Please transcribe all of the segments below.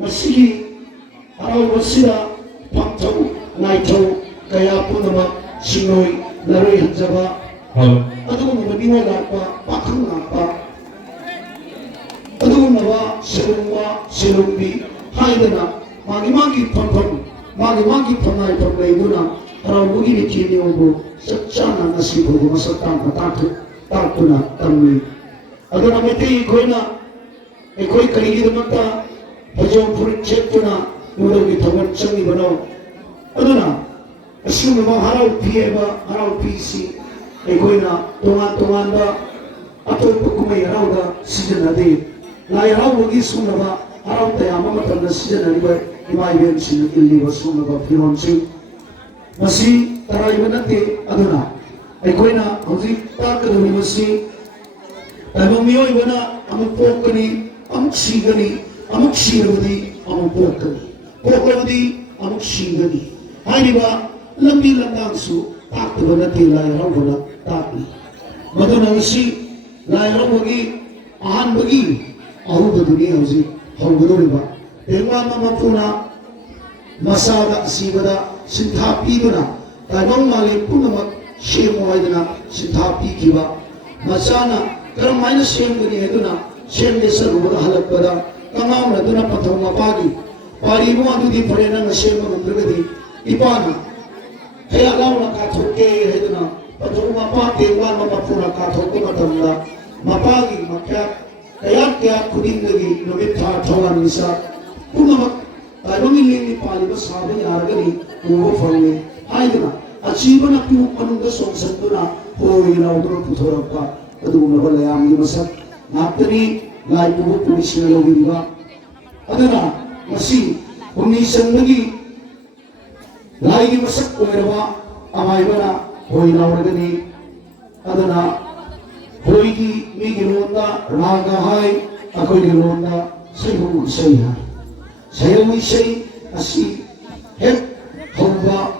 masigi Haraoba sida pangthau naithau kaya punama sinoi laroi hanjaba adugumaba ningol lakpa pakhang lakpa adugumaba selungwa selungbi haidana magi phampham magi phamnai phamleiduna Haraobugi nithini obu sachana nasi bogu masatang takuna tammi aduna meti koina ekoi karigi damakta hajom furit chetuna nurogi thawan changi bano aduna asuma harau pieba harau pisi ekoina tongan ba atoi kumai harauda sijanade lai haraugi sunaba harau tayama matamna sijanari ba imai ben sin illi sunaba fironchi masi taraiba nate aduna ekoina hoji takaduni masi taibang miyoi bana amuk pokani amuk sigani amuk sirabadi amuk pokani poklabadi amuk sigani hainiba lambi lamdangsu takdaba nate lai haraubana takni maduna ngasi lai haraubagi ahanbagi ahubaduni hoji haugadoriba engwa mamapuna masada asibada sintha piduna taibang male punamak shemo haidana sintha pikiba masana karamhaina semgani heduna semde sarubada halakpada kangam aduna pathau mapagi parimu adudi parena ngasema ngamragadi ipana kaya launa kathoke heduna pathau mapagi engwa mamapuna kathoke matamda mapagi makya kaya kudindagi nomitha thogan nisa punamak taibang ilini paliba sabe yaragani ubo fange haiduna achibana piu anunda songsanduna hoina udura puthorakpa adugumaba layamgi masak naptani lai pubu pulisina logiriba adana masi umni sandagi lai gi masak oiraba amaibana hoina uragani adana hoigi migi ronda raga hai akoi gi ronda Seihou Eshei hai Seihou Eshei asi hek hauba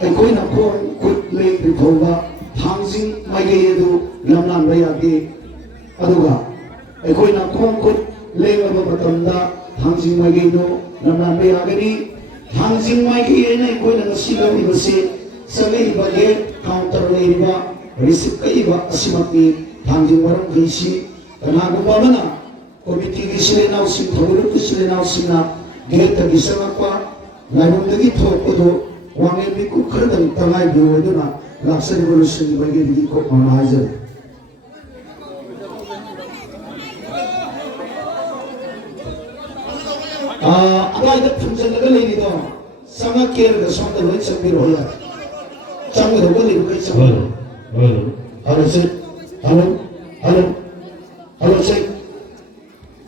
ekoi na khon kut le rithauba thangjing maige edu lamnan bayade aduga ekoi na khon kut le aba matamda thangjing maige do lamnan bayagani thangjing maige ena ekoi na ngasiga ibase sagai bage counter le riba receipt kai ba asimaki thangjing waram gisi kana gumba mana committee gi sile naw sim thoguru ki sile naw simna gate ta gisanga kwa laibum dagi thokodo wange biku khardang tangai bioduna laksa revolution bage bi ko organizer agai da phunjan laga leini do sanga ker da sonda loi chambir hoya chang do ga leini kai chang hello sir hello sir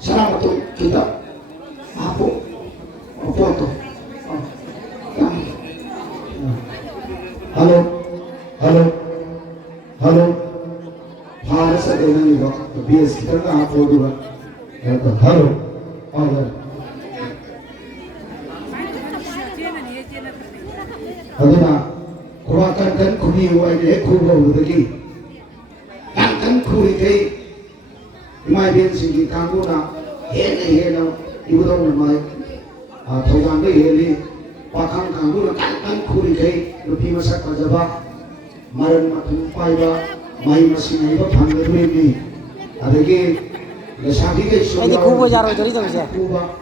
salamat kita apa to hello Paris adena ni ba BS kita ka apo dua hello aduna kuwakan kan kuni wai de kubo udagi kan kuri kai mai ben singi kanguna hena ibudong mai thogang de heli pakhang kanguna kan kuri kai lupi masak kajaba maran mathum paiba mai masinai ba phangdure ni adage lesaki ke ai kubo jaro jari to se kuba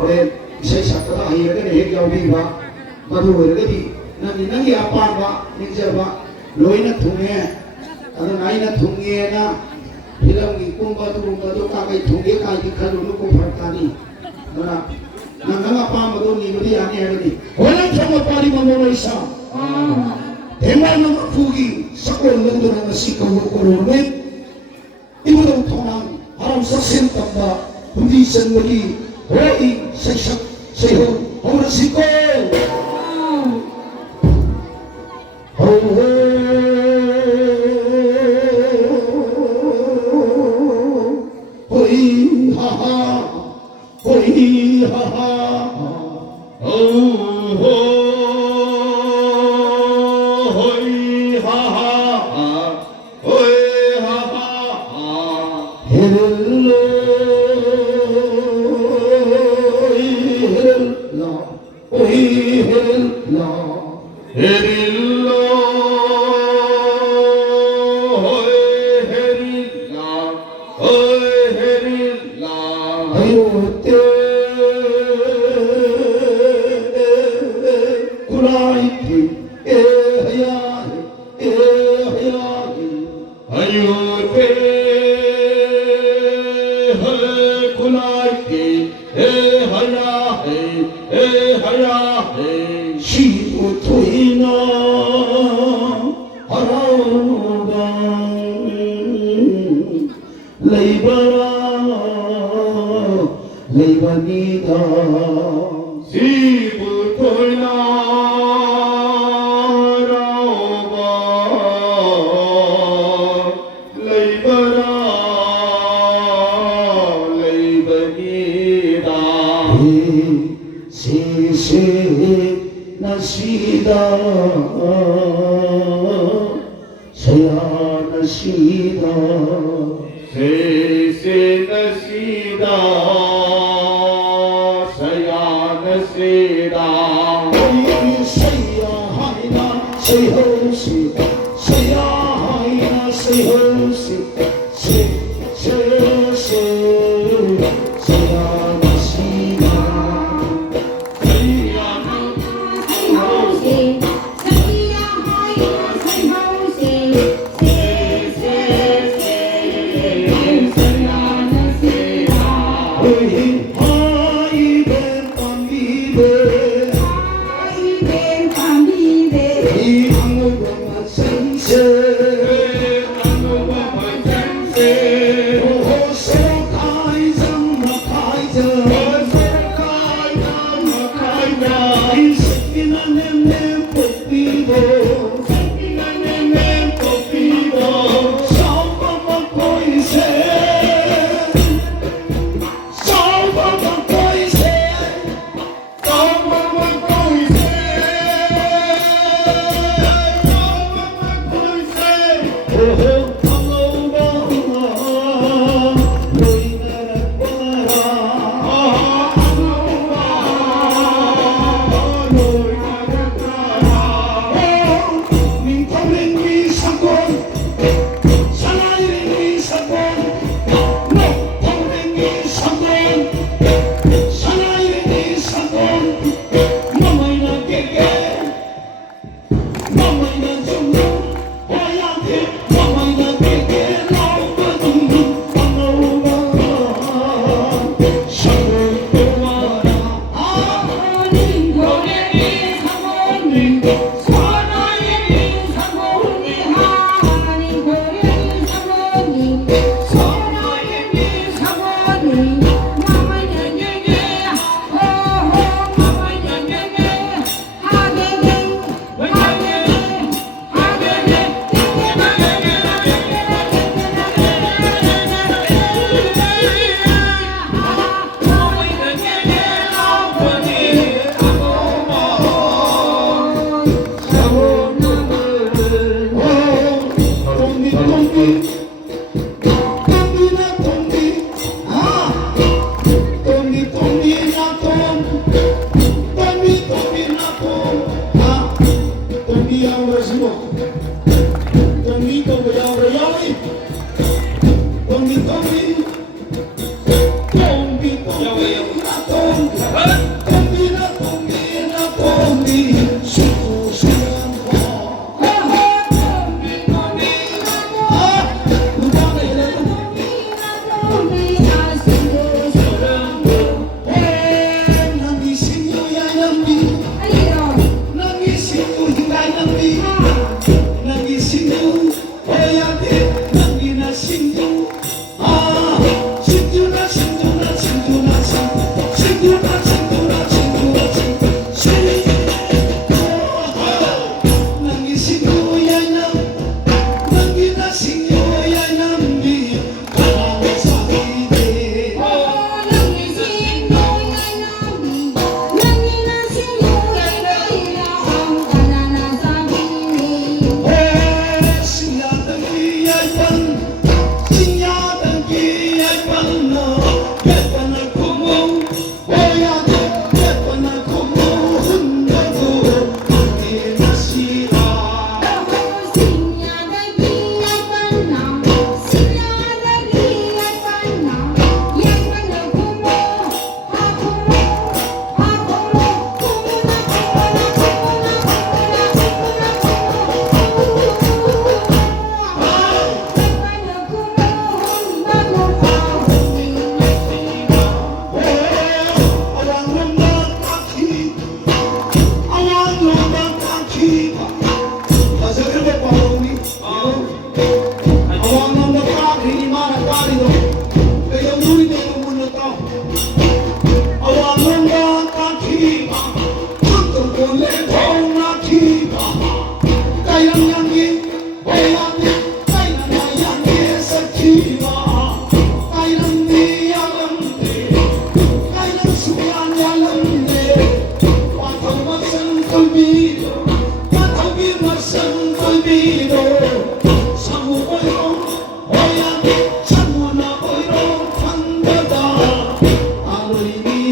ore isai sakta hairaga ne hek yaudi ba madu hoiragadi nangi apa ba ninjaba loina thunge ada naina thunge na hilangi kumba tu kai thunge kai di khalu ko phartani mana nanga apa madu ni budi ani ani hola thama pari mamoro isa Emang nama fugi sekolah lengan nasi kamu korban, ibu dong Thongnang haram saksen tambah budi sendiri, hoi Seihou orang siko, hoi ha ha, Herillo, herilla, herilla. Ayote kulaiti haya Ayote kulaki haya Seihou toina Haraoba Leibara Leibanida Seihou toina Haraoba Leibara Leibanida Se nasida Saya nasida Se nasida Saya nasida Seihou Saya Seihou Sindu na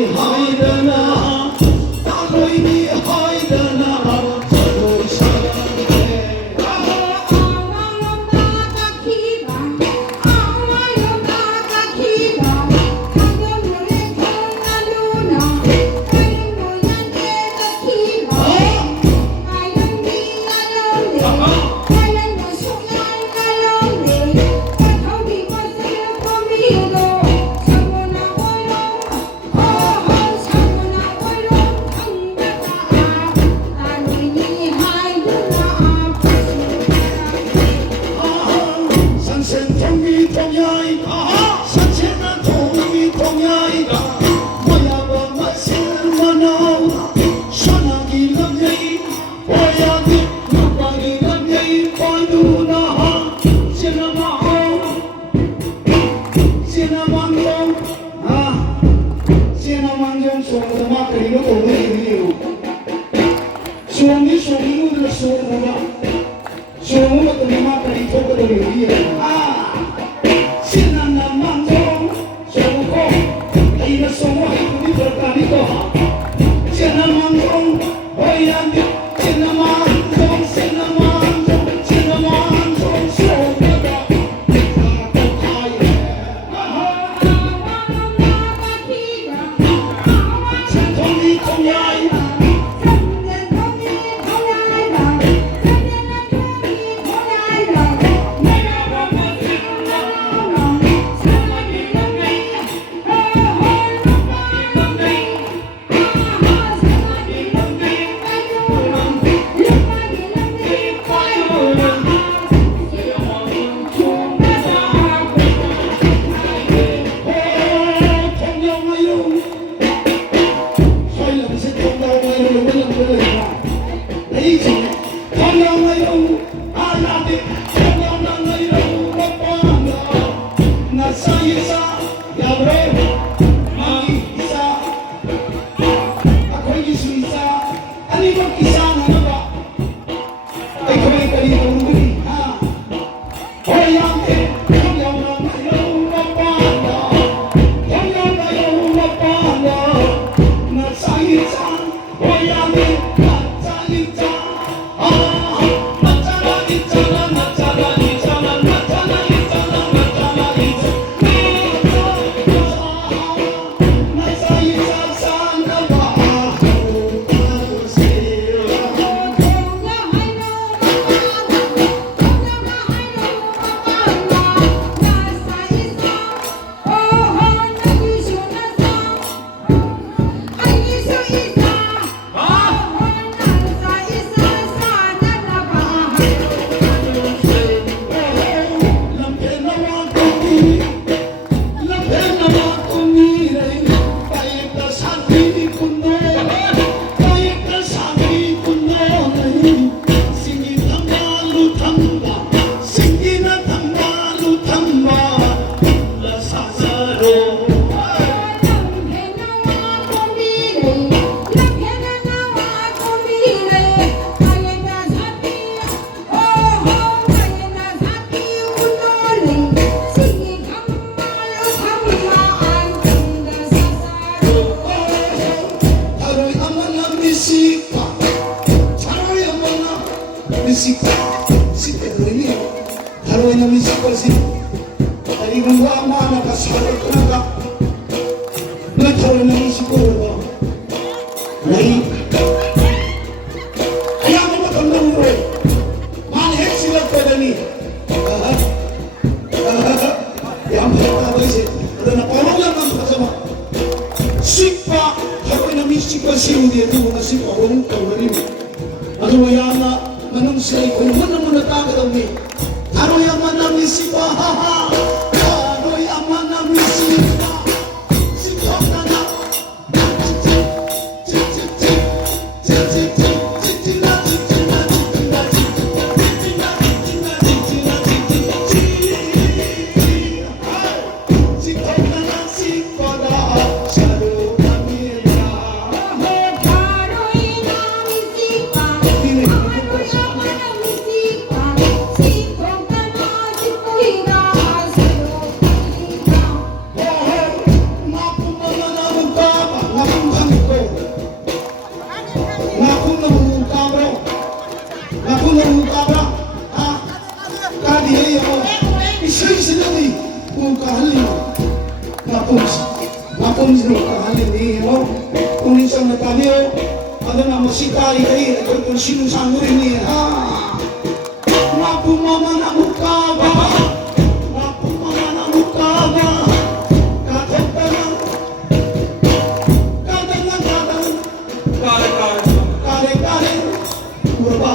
Hãy subscribe cho kênh Ghiền Mì Gõ để không bỏ lỡ kahalin. Napong sino kahalin ni mo. Kung isang nataliw, ano na masitay kayo, kung sino sangurin niya. Napong mama na mukha ba? Napong mama na mukha ba? Katagta na. Kare. Urba.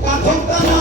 Katagta na.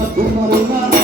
Lakhipur